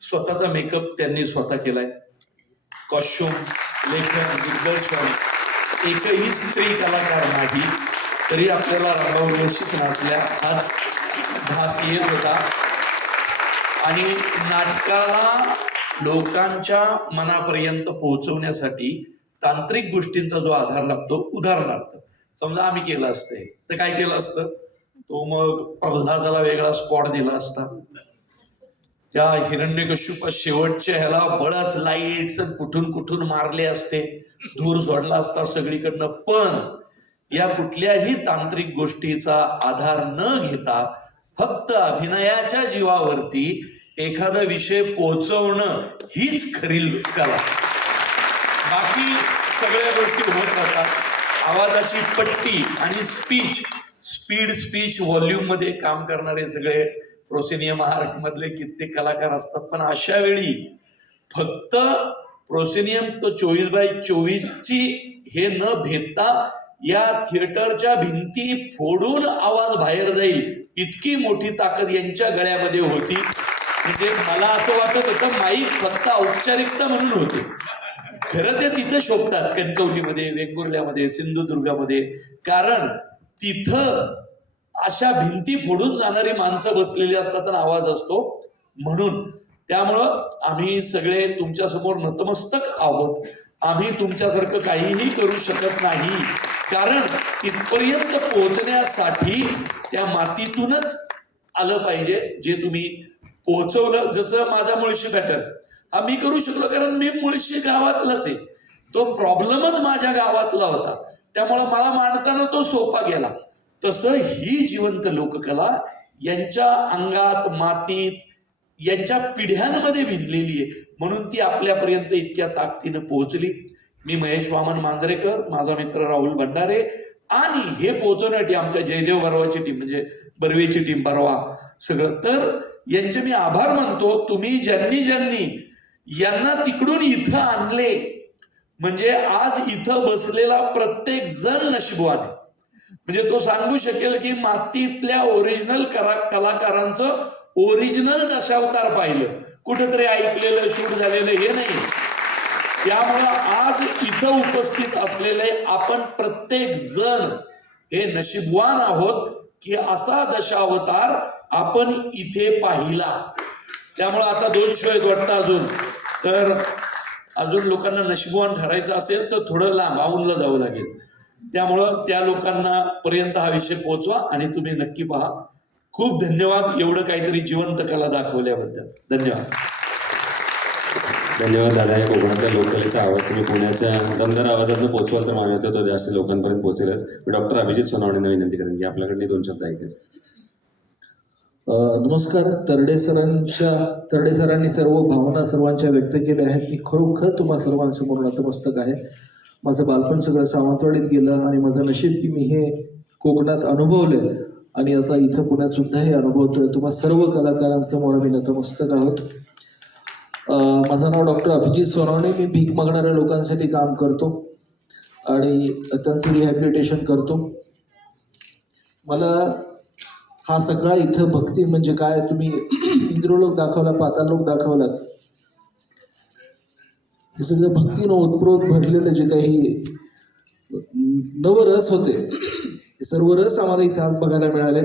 स्वतःचा मेकअप त्यांनी स्वतः केलाय, कॉस्ट्युम, लेखन, दिग्दर्शन, एकही स्त्री कलाकार नाही तरी आपल्याला रांगावर वर्षीच नाचल्या हाच भास येत होता. आणि नाटकाला लोकांच्या मनापर्यंत पोहोचवण्यासाठी तांत्रिक गोष्टींचा जो आधार लागतो, उदाहरणार्थ समजा आम्ही केलं असते तर काय केलं असतं, तो मग प्रल्हादाला वेगळा स्पॉट दिला असता, त्या हिरण्यकश्यप शेवटच्या ह्याला बळच लाईट्स कुठून कुठून मारले असते, धूर सोडला असता सगळीकडनं. पण या कुठल्याही तांत्रिक गोष्टीचा आधार न घेता फक्त अभिनयाच्या जीवावरती एखादा विषय पोहोचवणं हीच खरी कला. बाकी सगळ्या गोष्टी होत राहतात. आवाजाची पट्टी आणि स्पीड स्पीच व्हॉल्यूम मध्ये काम करणारे सगळे प्रोसिनियम आर्ट मधले कित्येक कलाकार असतात. पण अशा वेळी फक्त प्रोसिनियम तो 24/24 हे न भेदता या थिएटरच्या भिंती फोडून आवाज बाहेर जाईल इतकी मोठी ताकद यांच्या गळ्यामध्ये होती. म्हणजे मला असं वाटत होतं माईक फक्त औपचारिकता म्हणून होते, खरं ते तिथं शोभतात कणकवलीमध्ये, वेंगुर्ल्यामध्ये, सिंधुदुर्गामध्ये. कारण तिथं अशा भिंती फोडून जाणारी माणसं बसलेली असतात आणि आवाज असतो म्हणून. त्यामुळं आम्ही सगळे तुमच्या समोर नतमस्तक आहोत. आम्ही तुमच्यासारखं काहीही करू शकत नाही, कारण तिथपर्यंत पोहोचण्यासाठी त्या मातीतूनच आलं पाहिजे जे तुम्ही पोहोचवलं. जसं माझा मुळशी पॅटर्न हा मी करू शकलो कारण मी मुळशी गावातलाच आहे, तो प्रॉब्लेमच माझ्या गावातला होता, त्यामुळं मला मांडताना तो सोपा गेला. तसं ही जिवंत लोककला यांच्या अंगात, मातीत, यांच्या पिढ्यांमध्ये भिनलेली आहे, म्हणून ती आपल्यापर्यंत इतक्या ताकदीनं पोहोचली. मी महेश वामन मांजरेकर, माझा मित्र राहुल भंडारे आणि हे पोहोचवण्यासाठी आमच्या जयदेव बर्वाची टीम, म्हणजे बर्वेची टीम, बर्वा सगळं, तर यांचे मी आभार मानतो. तुम्ही ज्यांनी यांना तिकडून इथं आणले, म्हणजे आज इथं बसलेला प्रत्येक जण नशीबवान आहे. म्हणजे तो सांगू शकेल की मातीतल्या ओरिजिनल कलाकारांचं ओरिजिनल दशावतार पाहिलं, कुठंतरी ऐकलेलं, शूट झालेलं हे नाही. त्यामुळं आज इथं उपस्थित असलेले आपण प्रत्येक जण हे नशीबवान आहोत की असा दशावतार आपण इथे पाहिला. त्यामुळं आता 2 शो आहेत वाटतं अजून, तर अजून लोकांना नशीबवान ठरायचं असेल तर थोडं लांब औंधला जावं लागेल. त्यामुळं त्या लोकांना पर्यंत हा विषय पोहोचवा आणि तुम्ही नक्की पहा. खूप धन्यवाद एवढं काहीतरी जिवंत कला दाखवल्याबद्दल. धन्यवाद. धन्यवाद दादा. या कोकणातल्या लोककलेचा आवाज तुम्ही पुण्याच्या दमदार आवाजातून पोहोचवाल तर मला वाटतं तो जास्त लोकांपर्यंत पोहोचेलच. मी डॉक्टर अभिजित सोनवणेंना विनंती करेन की आपल्याकडे 2 शब्द ऐकायचे. नमस्कार. तरडे सरांनी सर्व भावना सर्वांच्या व्यक्त केल्या आहेत. मी खरोखर तुम्हा सर्वांसमोर नतमस्तक आहे. माझं बालपण सगळं सावंतवाडीत गेलं आणि माझं नशीब की मी हे कोकणात अनुभवलं आणि आता इथं पुण्यात सुद्धा हे अनुभवतोय. तुम्हा सर्व कलाकारांसमोर आम्ही नतमस्तक आहोत. माझं नाव डॉक्टर अभिजित सोनवणे. मी भीक मागणाऱ्या लोकांसाठी काम करतो आणि त्यांचं रिहॅबिलिटेशन करतो. मला हा सगळा इथं भक्ती म्हणजे काय, तुम्ही इंद्रलोक दाखवला, पाताळलोक दाखवलात, हे सगळं भक्तीनं ओतप्रोत भरलेलं जे काही नवरस होते, हे सर्व रस आम्हाला इथे आज बघायला मिळाले.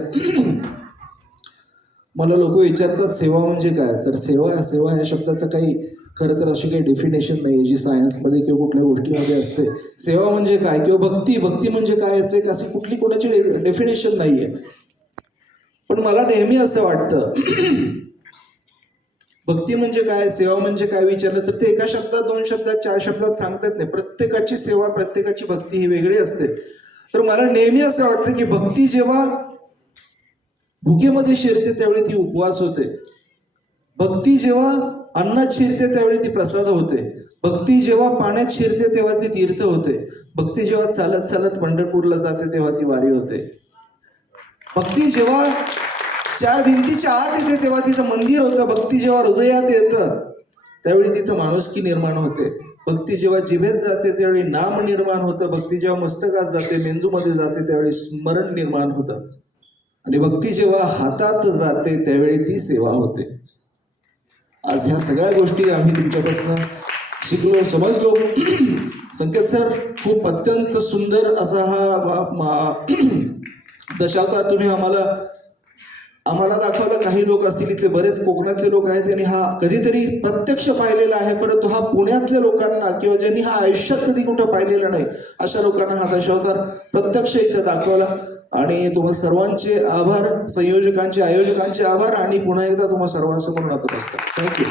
मला लोक विचारतात सेवा म्हणजे काय, तर सेवा या शब्दाचं काही खरं तर अशी काही डेफिनेशन नाही आहे जी सायन्समध्ये किंवा कुठल्या गोष्टीमध्ये असते. सेवा म्हणजे काय किंवा भक्ती म्हणजे काय याचं एक अशी कुठली कोणाची डेफिनेशन नाही आहे. पण मला नेहमी असं वाटतं भक्ती म्हणजे काय, सेवा म्हणजे काय विचारलं तर ते एका शब्दात, 2 शब्दात, 4 शब्दात सांगता येत नाही. प्रत्येकाची सेवा, प्रत्येकाची भक्ती ही वेगळी असते. तर मला नेहमी असं वाटतं की भक्ती जेव्हा भुकेमध्ये शिरते त्यावेळी ती उपवास होते. भक्ती जेव्हा अन्नात शिरते त्यावेळी ती प्रसाद होते. भक्ती जेव्हा पाण्यात शिरते तेव्हा ती तीर्थ होते. भक्ती जेव्हा चालत चालत पंढरपूरला जाते तेव्हा ती वारी होते. भक्ती जेव्हा 4 भिंतीच्या आत येते तेव्हा तिथं मंदिर होतं. भक्ती जेव्हा हृदयात येतं त्यावेळी तिथं माणुसकी निर्माण होते. भक्ती जेव्हा जिभेत जाते त्यावेळी नाम निर्माण होतं. भक्ती जेव्हा मस्तकात जाते, मेंदूमध्ये जाते त्यावेळी स्मरण निर्माण होतं. आणि भक्ती जेव्हा हातात जाते त्यावेळी ती सेवा होते. आज ह्या सगळ्या गोष्टी आम्ही तुमच्यापासून शिकलो, समजलो. संकेत सर, खूप अत्यंत सुंदर असा हा दशावतार तुम्ही आम्हाला दाखवलं. काही लोक असतील, इथले बरेच कोकणातले लोक आहेत, त्यांनी हा कधीतरी प्रत्यक्ष पाहिलेला आहे, परंतु हा पुण्यातल्या लोकांना किंवा ज्यांनी हा आयुष्यात कधी कुठं पाहिलेला नाही अशा लोकांना हा दशावतार प्रत्यक्ष इथं दाखवला. आणि तुम्हा सर्वांचे आभार, संयोजकांचे, आयोजकांचे आभार, आणि पुन्हा एकदा तुम्हा सर्वांसमोर नतमस्तक. थँक्यू.